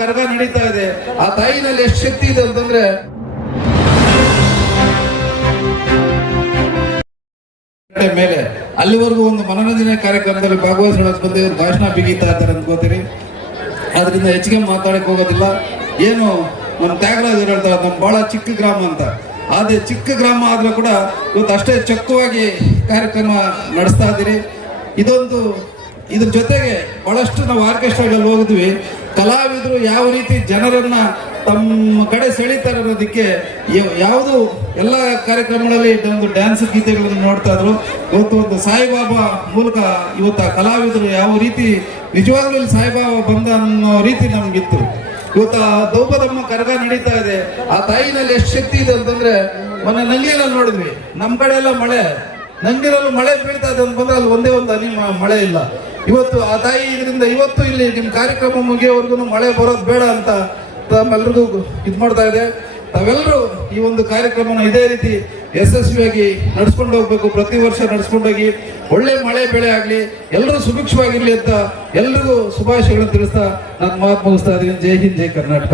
ಕರಗ ನಡೀತಾ ಇದೆ. ಆ ತಾಯಿನಲ್ಲಿ ಎಷ್ಟು ಶಕ್ತಿ ಇದೆ ಅಂತಂದ್ರೆ ಮೇಲೆ ಅಲ್ಲಿವರೆಗೂ ಒಂದು ಮನೋರಂಜನೆ ಕಾರ್ಯಕ್ರಮದಲ್ಲಿ ಭಾಗವಹಿಸಿ ಭಾಷಣ ಬಿಗಿತಾ ಇದ್ದಾರೆ ಅನ್ಕೋತೀರಿ ಅದರಿಂದ ಹೆಚ್ಚಿಗೆ ಮಾತಾಡಕ್ಕೆ ಹೋಗೋದಿಲ್ಲ. ಏನು ನಮ್ಮ ತ್ಯಾಗರಾಜ್ ಅವ್ರು ಹೇಳ್ತಾರೆ ನಮ್ಮ ಬಹಳ ಚಿಕ್ಕ ಗ್ರಾಮ ಅಂತ. ಆದರೆ ಚಿಕ್ಕ ಗ್ರಾಮ ಆದರೂ ಕೂಡ ಇವತ್ತು ಅಷ್ಟೇ ಚೊಕ್ಕವಾಗಿ ಕಾರ್ಯಕ್ರಮ ನಡೆಸ್ತಾ ಇದ್ದೀರಿ. ಇದೊಂದು, ಇದ್ರ ಜೊತೆಗೆ ಬಹಳಷ್ಟು ನಾವು ಆರ್ಕೆಸ್ಟ್ರಾಗಳಲ್ಲಿ ಹೋಗಿದ್ವಿ. ಕಲಾವಿದರು ಯಾವ ರೀತಿ ಜನರನ್ನ ತಮ್ಮ ಕಡೆ ಸೆಳೀತಾರೆ ಅನ್ನೋದಕ್ಕೆ ಯಾವುದು ಎಲ್ಲ ಕಾರ್ಯಕ್ರಮಗಳಲ್ಲಿ ಒಂದು ಡ್ಯಾನ್ಸ್ ಗೀತೆಗಳನ್ನು ನೋಡ್ತಾ ಇದ್ರು. ಇವತ್ತು ಒಂದು ಸಾಯಿಬಾಬಾ ಮೂಲಕ ಇವತ್ತು ಆ ಕಲಾವಿದರು ಯಾವ ರೀತಿ ನಿಜವಾಗ್ಲೂ ಸಾಯಿಬಾಬಾ ಬಂದ ಅನ್ನೋ ರೀತಿ ನಮ್ಗಿತ್ತು. ಇವತ್ತು ಆ ದೌಪದಮ್ಮ ಕರಗ ನಡೀತಾ ಇದೆ. ಆ ತಾಯಿನಲ್ಲಿ ಎಷ್ಟು ಶಕ್ತಿ ಇದೆ ಅಂತಂದ್ರೆ ಮೊನ್ನೆ ನಂಗೆಲ್ಲ ನೋಡಿದ್ವಿ. ನಮ್ಮ ಕಡೆ ಎಲ್ಲ ಮಳೆ. ನಂಗಿರಲು ಮಳೆ ಬೀಳ್ತಾ ಇದೆ ಅಂತ ಬಂದ್ರೆ ಅಲ್ಲಿ ಒಂದೇ ಒಂದು ಹನಿ ಮ- ಮಳೆ ಇಲ್ಲ. ಇವತ್ತು ಆ ತಾಯಿ ಇದರಿಂದ ಇವತ್ತು ಇಲ್ಲಿ ನಿಮ್ಮ ಕಾರ್ಯಕ್ರಮ ಮುಗಿಯೋವರೆಗೂ ಮಳೆ ಬರೋದು ಬೇಡ ಅಂತ ತಮ್ಮೆಲ್ಲರಿಗೂ ಇದು ಮಾಡ್ತಾ ಇದೆ. ತಾವೆಲ್ಲರೂ ಈ ಒಂದು ಕಾರ್ಯಕ್ರಮನ ಇದೇ ರೀತಿ ಯಶಸ್ವಿಯಾಗಿ ನಡ್ಸ್ಕೊಂಡು ಹೋಗ್ಬೇಕು. ಪ್ರತಿ ವರ್ಷ ನಡ್ಸ್ಕೊಂಡೋಗಿ ಒಳ್ಳೆ ಮಳೆ ಬೆಳೆ ಆಗಲಿ ಎಲ್ಲರೂ ಸುಭಿಕ್ಷವಾಗಿರಲಿ ಅಂತ ಎಲ್ರಿಗೂ ಶುಭಾಶಯಗಳನ್ನು ತಿಳಿಸ್ತಾ ನಾನು ಮಾತು ಮುಗಿಸ್ತಾ ಇದ್ದೀನಿ. ಜೈ ಹಿಂದ್, ಜೈ ಕರ್ನಾಟಕ.